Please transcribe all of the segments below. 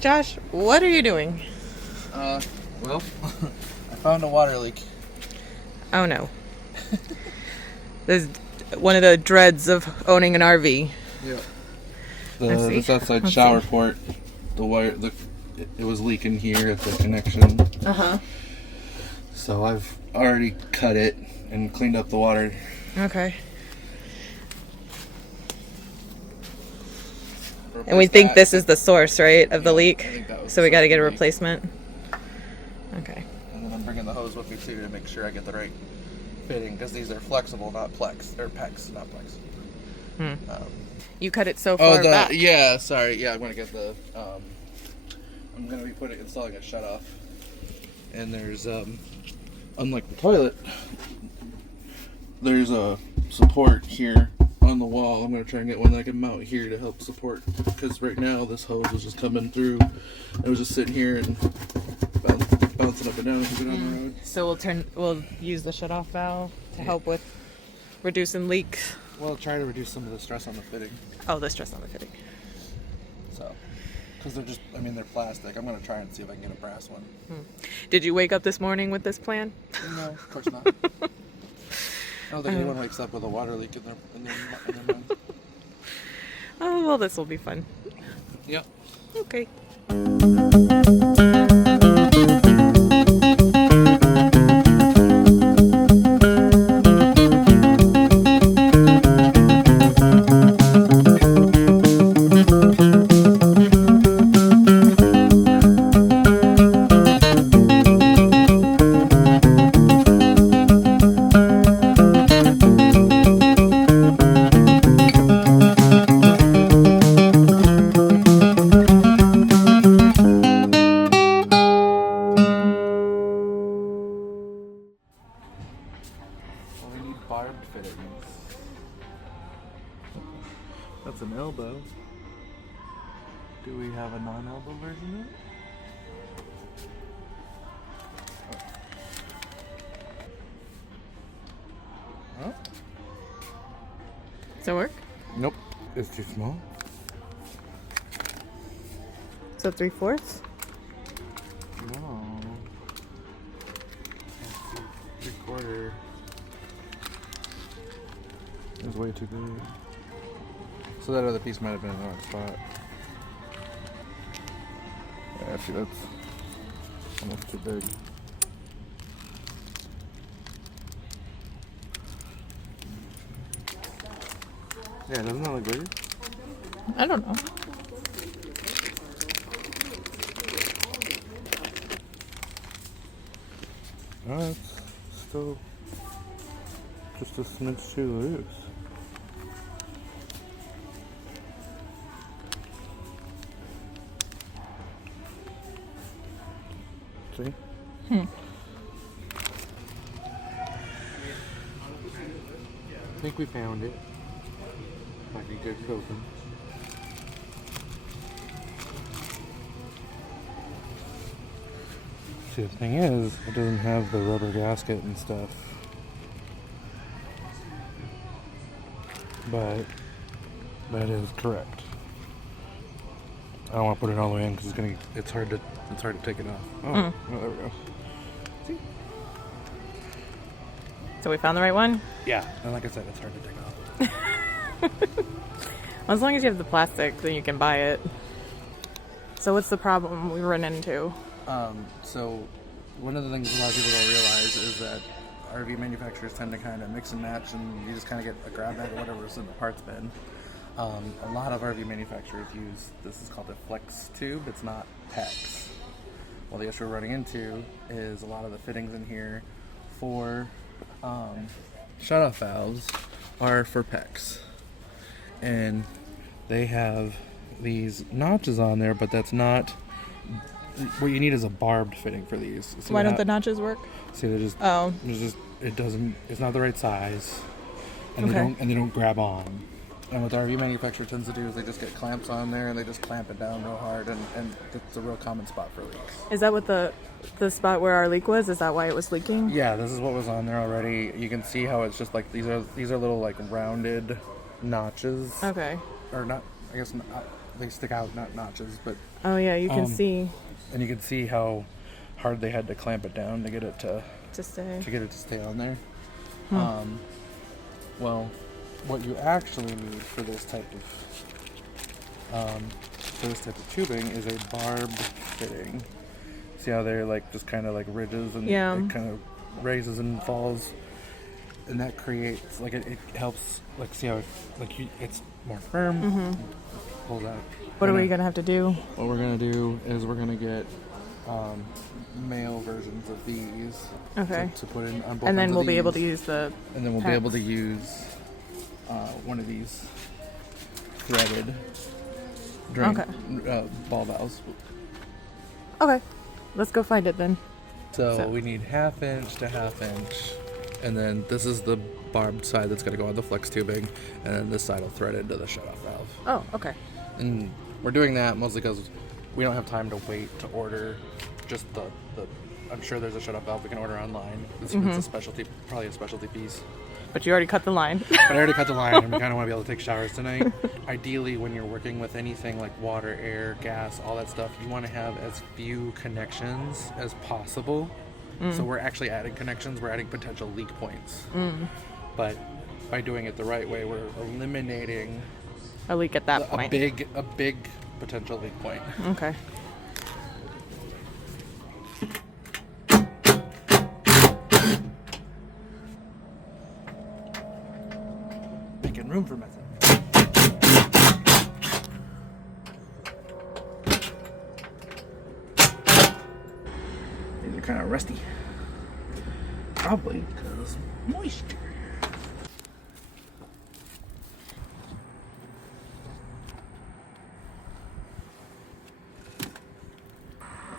Josh, what are you doing? Well, I found a water leak. Oh no. This is one of the dreads of owning an RV. Yeah. This outside shower port, it was leaking here at the connection. Uh-huh. So I've already cut it and cleaned up the water. Okay. And we think this is the source, right, of the leak? I think that was so we got to get a leak. replacement? Okay. And then I'm bringing the hose with me too to make sure I get the right fitting, because these are flexible, not plex. Or pex, not plex. You cut it so far back. Yeah, sorry. Yeah, I'm going to get the... I'm going to be installing a shutoff. And there's, unlike the toilet, there's a support here on the wall. I'm going to try and get one that I can mount here to help support, because right now this hose was just coming through. It was just sitting here and bouncing up and down as we go down the road. So we'll use the shutoff valve to help with reducing leaks. Well, try to reduce some of the stress on the fitting. Oh, the stress on the fitting. So, because they're plastic. I'm going to try and see if I can get a brass one. Did you wake up this morning with this plan? No, of course not. I don't think anyone wakes up with a water leak in their mind. Oh, well, this will be fun. Yep. Okay. Barbed fittings. That's an elbow. Do we have a non-elbow version of it? Huh? Does that work? Nope. It's too small. So 3/4? No. 3/4. It was way too big. So that other piece might have been in the wrong spot. Yeah, see, that's almost too big. Yeah, doesn't that look bigger? I don't know. Oh, it's still just a smidge too loose. See? I think we found it. Might be good coping. See, the thing is, it doesn't have the rubber gasket and stuff. But that is correct. I don't want to put it all the way in because it's hard to take it off. Oh, there we go. See? So we found the right one? Yeah, and like I said, it's hard to take off. Well, as long as you have the plastic, then you can buy it. So what's the problem we run into? So one of the things a lot of people don't realize is that RV manufacturers tend to kind of mix and match, and you just kind of get a grab bag or whatever's in the parts bin. A lot of RV manufacturers use, this is called a flex tube, it's not PEX. Well, the issue we're running into is a lot of the fittings in here for shutoff valves are for PEX. And they have these notches on there, but that's not, what you need is a barbed fitting for these. So Why don't the notches work? See, they're just, it's not the right size, and Okay. they don't grab on. And what the RV manufacturer tends to do is they just get clamps on there and they just clamp it down real hard, and it's a real common spot for leaks. Is that what the spot where our leak was? Is that why it was leaking? Yeah, this is what was on there already. You can see how it's just like these are little like rounded notches. Okay. Or not, I guess not, they stick out, not notches, but Oh yeah, you can see and you can see how hard they had to clamp it down to get it to stay on there. Well, what you actually need for this type of tubing is a barbed fitting. See how they're like just kind of like ridges and it kind of raises and falls, and that creates like it helps like see how it's more firm. Pulls out. What are we gonna have to do? What we're gonna do is we're gonna get male versions of these to put in on both and then ends of we'll be able these. to use the And then we'll be packs. able to use one of these threaded drain ball valves. Okay, let's go find it then. So we need 1/2 inch to 1/2 inch, and then this is the barbed side that's going to go on the flex tubing, and then this side will thread into the shutoff valve. Oh, okay. And we're doing that mostly because we don't have time to wait to order just the I'm sure there's a shutoff valve we can order online. It's a specialty, probably a specialty piece. But you already cut the line. But I already cut the line, and we kind of want to be able to take showers tonight. Ideally, when you're working with anything like water, air, gas, all that stuff, you want to have as few connections as possible. So we're actually adding connections. We're adding potential leak points. But by doing it the right way, we're eliminating A leak at that point. a big potential leak point. Okay. Making room for method. These are kind of rusty. Probably because moisture.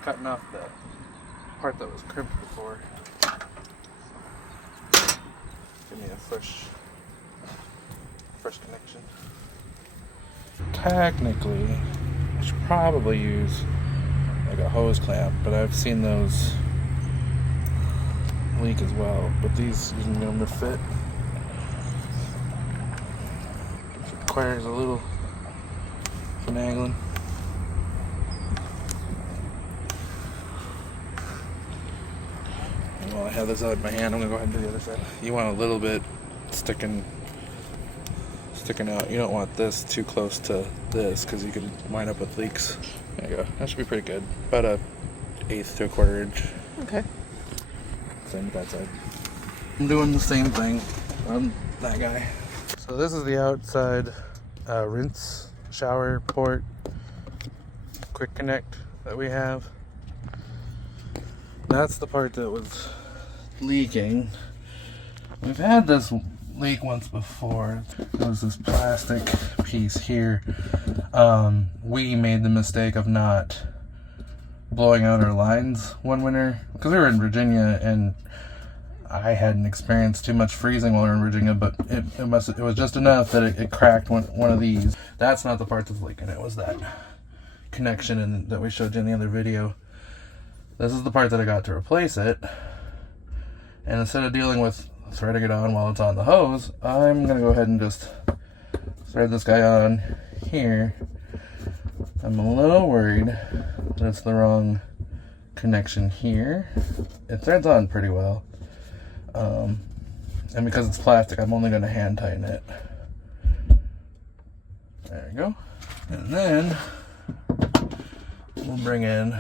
Cutting off the part that was crimped before. Give me a fresh connection. Technically, I should probably use like a hose clamp, but I've seen those leak as well. But these, you can get them to fit. It requires a little finagling. And while I have this out in my hand, I'm gonna go ahead and do the other side. You want a little bit sticking out. You don't want this too close to this because you can wind up with leaks. There you go. That should be pretty good. About a 1/8 to 1/4 inch. Okay. Same with that side. I'm doing the same thing on that guy. So this is the outside rinse shower port quick connect that we have. That's the part that was leaking. We've had this leak once before. There was this plastic piece here. We made the mistake of not blowing out our lines one winter because we were in Virginia, and I hadn't experienced too much freezing while we were in Virginia, but it was just enough that it cracked one of these. That's not the part that's leaking. It was that connection that we showed you in the other video. This is the part that I got to replace it, and instead of dealing with threading it on while it's on the hose, I'm gonna go ahead and just thread this guy on here. I'm a little worried that it's the wrong connection here. It threads on pretty well, and because it's plastic, I'm only gonna hand tighten it. There we go. And then we'll bring in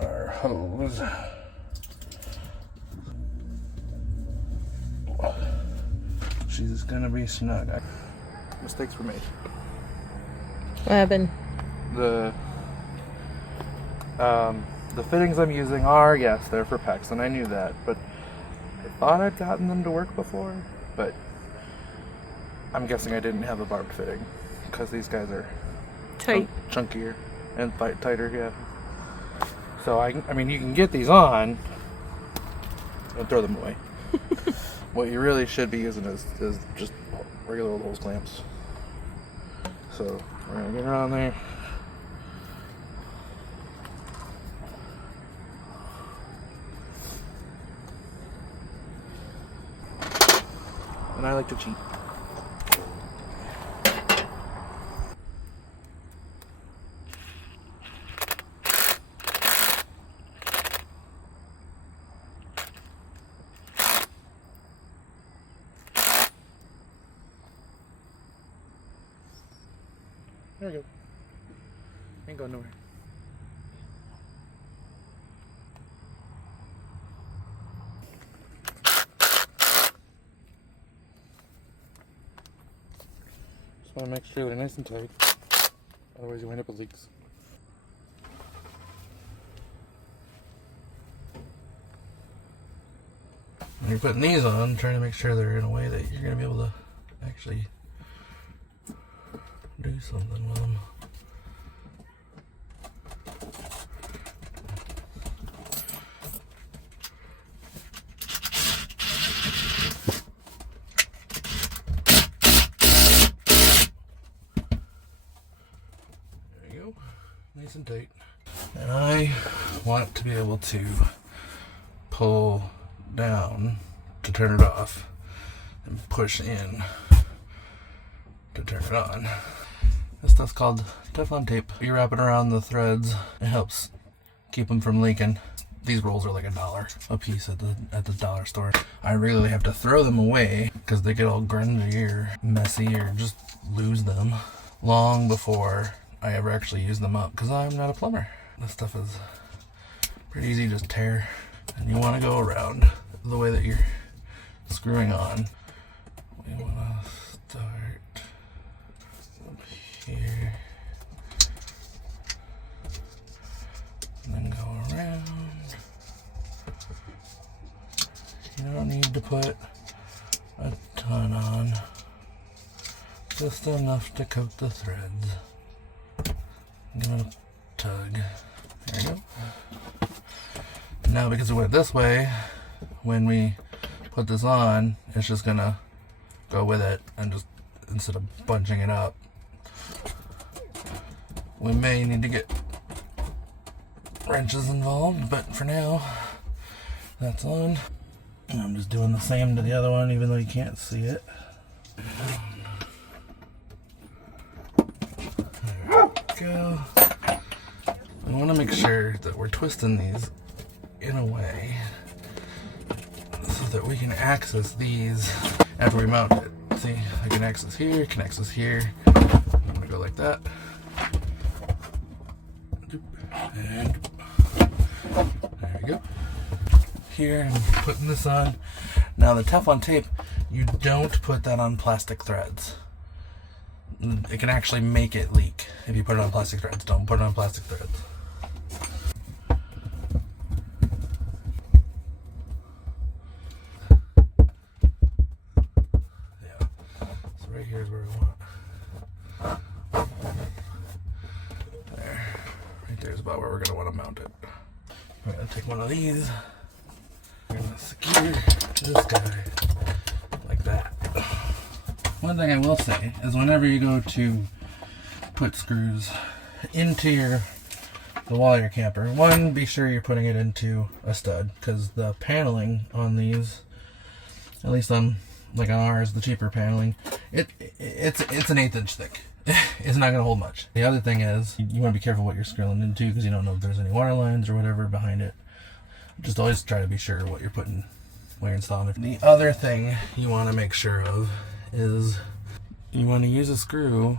our hose. She's gonna be snug. Mistakes were made. What happened? The fittings I'm using are, yes, they're for PEX, and I knew that, but I thought I'd gotten them to work before, but I'm guessing I didn't have a barbed fitting, because these guys are Tight. chunkier and tighter, yeah. So, I mean, you can get these on and throw them away. What you really should be using is just regular old hose clamps. So, we're going to get her on there. And I like to cheat. There you go. Ain't going nowhere. Just want to make sure they're nice and tight. Otherwise you wind up with leaks. When you're putting these on, trying to make sure they're in a way that you're going to be able to actually do something with them. There you go. Nice and tight. And I want to be able to pull down to turn it off and push in to turn it on. This stuff's called Teflon tape. You wrap it around the threads. It helps keep them from leaking. These rolls are like $1 a piece at the dollar store. I regularly have to throw them away because they get all grungy or messy or just lose them long before I ever actually use them up because I'm not a plumber. This stuff is pretty easy to just tear. And you want to go around the way that you're screwing on. We want to start up here and then go around. You don't need to put a ton on, just enough to coat the threads. Give it a tug. There you go. Now because we went this way, when we put this on, it's just gonna go with it and just, instead of bunching it up, we may need to get wrenches involved, but for now, that's on. And I'm just doing the same to the other one, even though you can't see it. There we go. We want to make sure that we're twisting these in a way so that we can access these after we mount it. See, I can access here, can access here. I'm gonna go like that. And there we go. Here, I'm putting this on. Now the Teflon tape, you don't put that on plastic threads. It can actually make it leak if you put it on plastic threads. Don't put it on plastic threads. Here's where we want. There. Right there's about where we're going to want to mount it. We're going to take one of these. We're going to secure this guy like that. One thing I will say is whenever you go to put screws into the wall of your camper, one, be sure you're putting it into a stud, because the paneling on these, at least on like on ours, the cheaper paneling, it's an 1/8 inch thick. It's not going to hold much. The other thing is, you want to be careful what you're screwing into because you don't know if there's any water lines or whatever behind it. Just always try to be sure what you're putting, what you're installing. The other thing you want to make sure of is you want to use a screw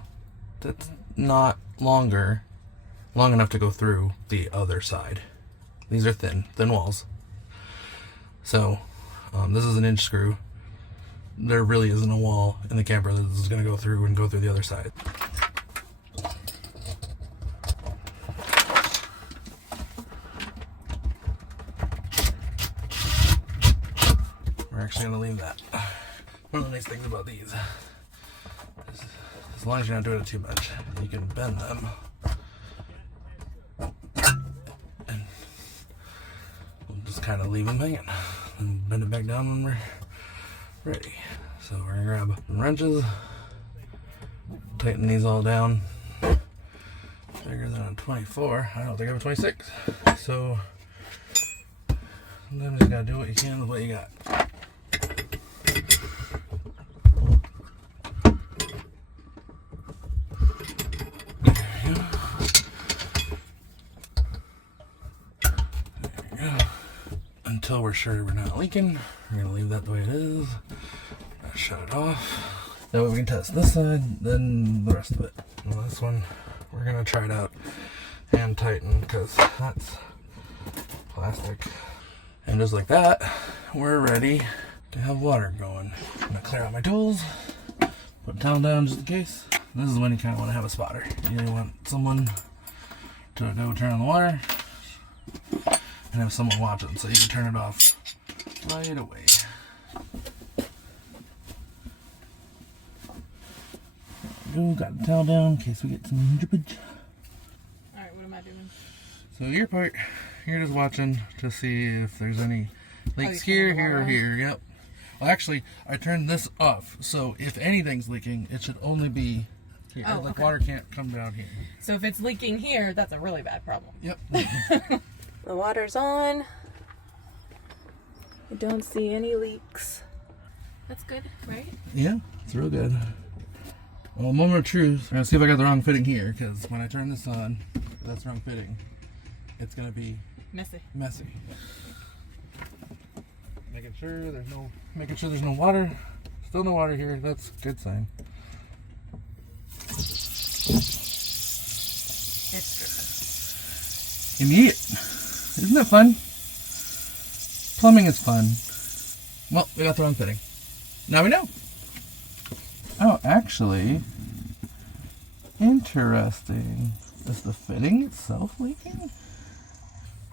that's not long enough to go through the other side. These are thin walls. So this is an inch screw. There really isn't a wall in the camper that is going to go through and go through the other side. We're actually going to leave that. One of the nice things about these is as long as you're not doing it too much, you can bend them. And we'll just kind of leave them hanging and bend it back down when we're ready. So we're gonna grab wrenches, tighten these all down. Bigger than a 24. I don't think I have a 26. So sometimes you gotta do what you can with what you got. There you go. Until we're sure we're not leaking, we're gonna leave that the way it is. Shut it off. That way we can test this side, then the rest of it. Well, this one, we're gonna try it out and tighten because that's plastic. And just like that, we're ready to have water going. I'm gonna clear out my tools, put the towel down just in case. This is when you kind of want to have a spotter. You want someone to go turn on the water and have someone watching so you can turn it off right away. Go, got the towel down in case we get some drippage. Alright, what am I doing? So your part, you're just watching to see if there's any leaks here, or here. Yep. Well, actually, I turned this off, so if anything's leaking, it should only be here. Oh, like okay. Water can't come down here. So if it's leaking here, that's a really bad problem. Yep. The water's on. I don't see any leaks. That's good, right? Yeah, it's real good. Well, moment of truth. I'm gonna see if I got the wrong fitting here, because when I turn this on, if that's wrong fitting, it's gonna be messy. Making sure there's no water. Still no water here. That's a good sign. It's Immediate. Isn't that fun? Plumbing is fun. Well, we got the wrong fitting. Now we know. Oh, actually, interesting. Is the fitting itself leaking?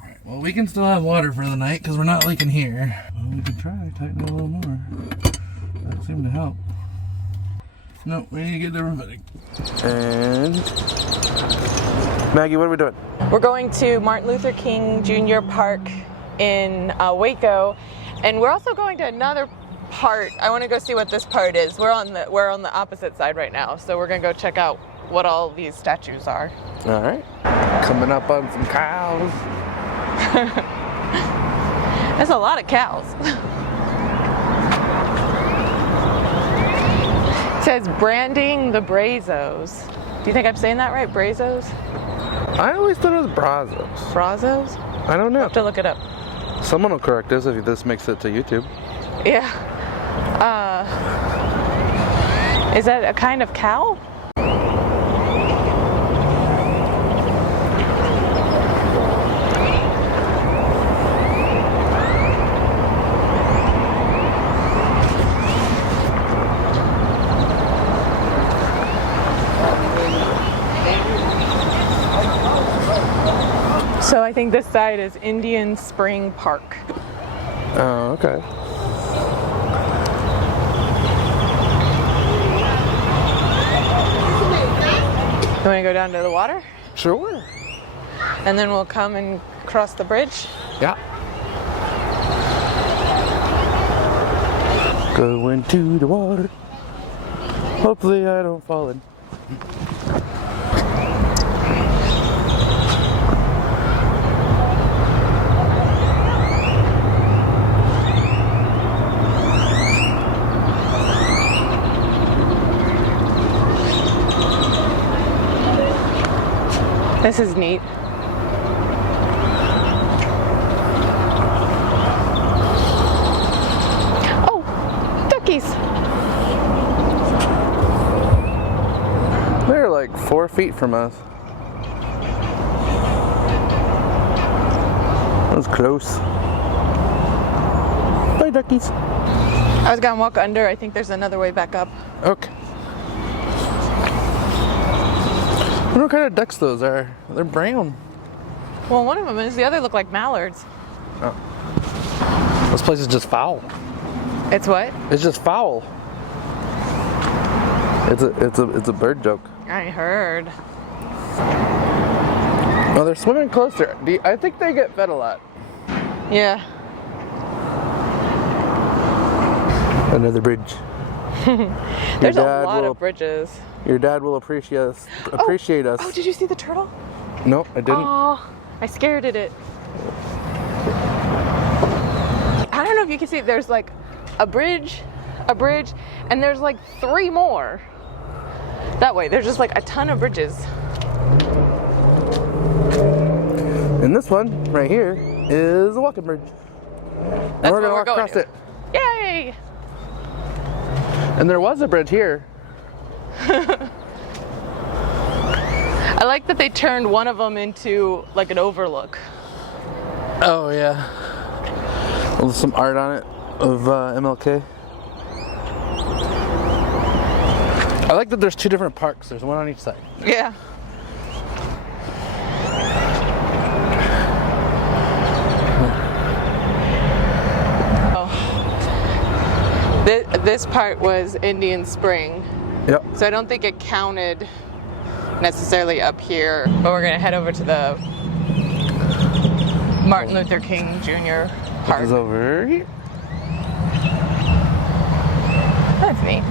Alright, well, we can still have water for the night because we're not leaking here. Well, we can try tighten it a little more. That seemed to help. No, we need to get different fitting. And Maggie, what are we doing? We're going to Martin Luther King Jr. Park in Waco, and we're also going to another part. I want to go see what this part is. We're on the opposite side right now, so we're gonna go check out what all these statues are. All right, coming up on some cows. There's a lot of cows. It says branding the Brazos. Do you think I'm saying that right? Brazos? I always thought it was Brazos. Brazos? I don't know. I'll have to look it up. Someone will correct us if this makes it to YouTube. Yeah. Is that a kind of cow? So I think this side is Indian Spring Park. Oh, okay. You want to go down to the water? Sure. And then we'll come and cross the bridge? Yeah. Go into the water. Hopefully I don't fall in. This is neat. Oh, duckies. They're like 4 feet from us. That was close. Bye, duckies. I was gonna walk under. I think there's another way back up. Okay. I wonder what kind of ducks those are. They're brown. Well, one of them is. The other look like mallards. Oh. This place is just foul. It's what? It's just foul. It's a bird joke. I heard. Oh, they're swimming closer. I think they get fed a lot. Yeah. Another bridge. There's a lot of bridges. Your dad will appreciate us. Oh, did you see the turtle? No, I didn't. Oh, I scared at it. I don't know if you can see, there's like a bridge, and there's like 3 more. That way, there's just like a ton of bridges. And this one right here is a walking bridge. That's we're where gonna we're walk going across to. it. Yay! And there was a bridge here. I like that they turned one of them into like an overlook. Oh yeah. With some art on it of MLK. I like that there's two different parks. There's one on each side. Yeah. This part was Indian Spring. Yep. So I don't think it counted necessarily up here. But we're gonna head over to the Martin Luther King Jr. Park. It's over here. That's neat.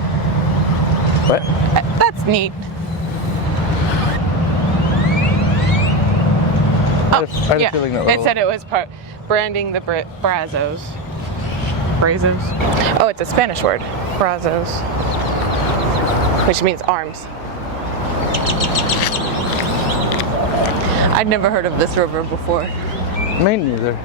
What? That's neat. I had a feeling that It said it was branding the Brazos. Brazos? Oh, it's a Spanish word. Brazos. Which means arms. I'd never heard of this river before. Me neither.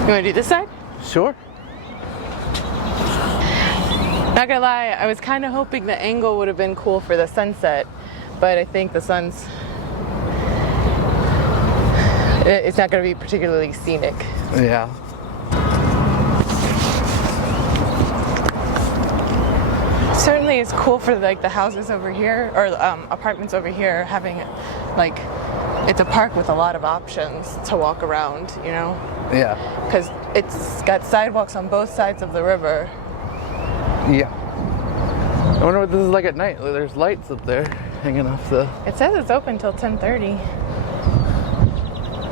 You want to do this side? Sure. Not gonna lie, I was kind of hoping the angle would have been cool for the sunset, but I think the sun's... it's not gonna be particularly scenic. Yeah. Certainly it's cool for like the houses over here, or apartments over here, having like, it's a park with a lot of options to walk around, you know? Yeah. Because it's got sidewalks on both sides of the river. Yeah. I wonder what this is like at night. There's lights up there hanging off the... It says it's open till 10:30.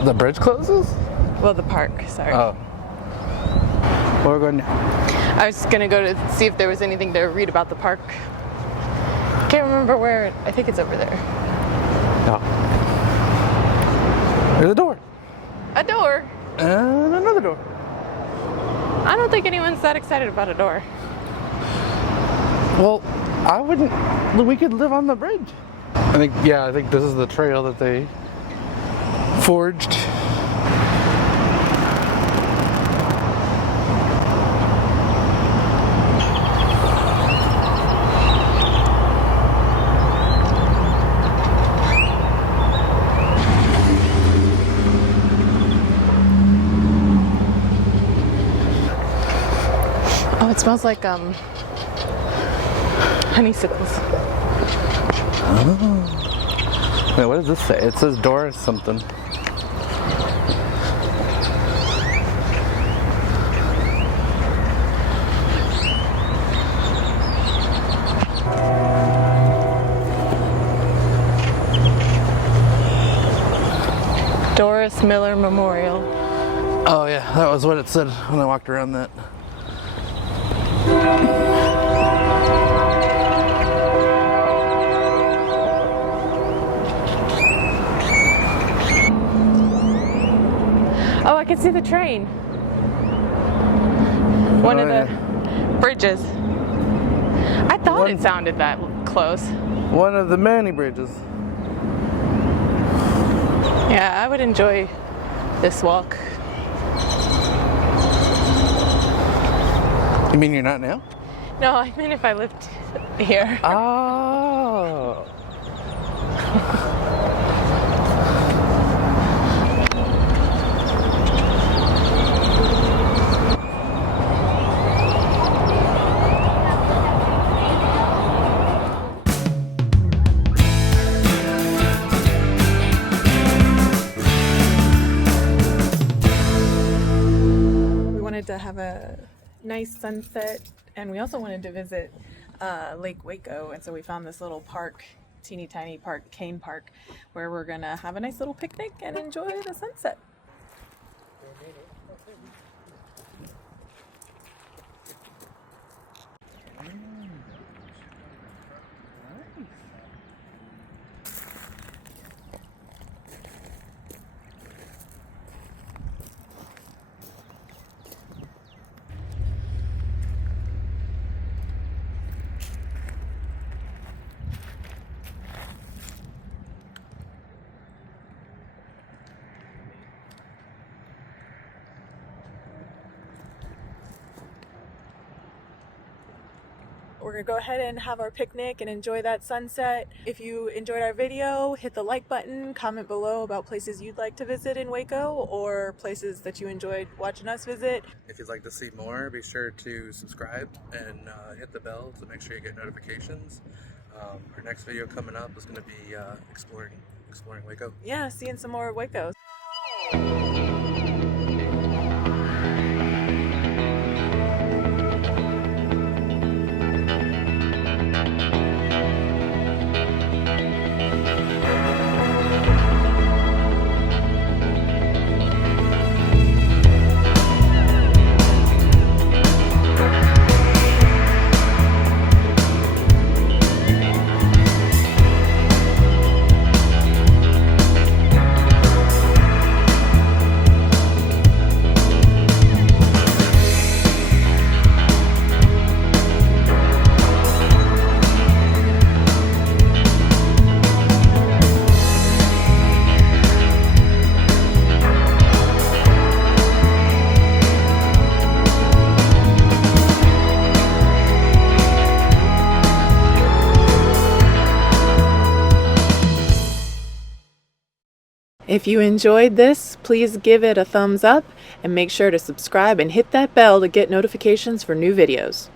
The bridge closes? Well, the park, sorry. Oh. Where are we going now? I was gonna go to see if there was anything to read about the park. Can't remember where. I think it's over there. No. There's a door. A door? And another door. I don't think anyone's that excited about a door. Well, I wouldn't... We could live on the bridge. I think this is the trail that they forged. Oh, it smells like honeysuckles. Oh. Wait, what does this say? It says Doris something. Doris Miller Memorial. Oh yeah, that was what it said when I walked around that. Oh, I can see the train. One of the bridges. I thought it sounded that close. One of the many bridges. Yeah, I would enjoy this walk. You mean you're not now? No, I mean if I lived here. Oh. To have a nice sunset, and we also wanted to visit Lake Waco, and so we found this little park, teeny tiny park, Cane Park, where we're gonna have a nice little picnic and enjoy the sunset. We're gonna go ahead and have our picnic and enjoy that sunset. If you enjoyed our video, hit the like button, comment below about places you'd like to visit in Waco or places that you enjoyed watching us visit. If you'd like to see more, be sure to subscribe and hit the bell to make sure you get notifications. Our next video coming up is going to be exploring Waco. Yeah, seeing some more Waco. If you enjoyed this, please give it a thumbs up and make sure to subscribe and hit that bell to get notifications for new videos.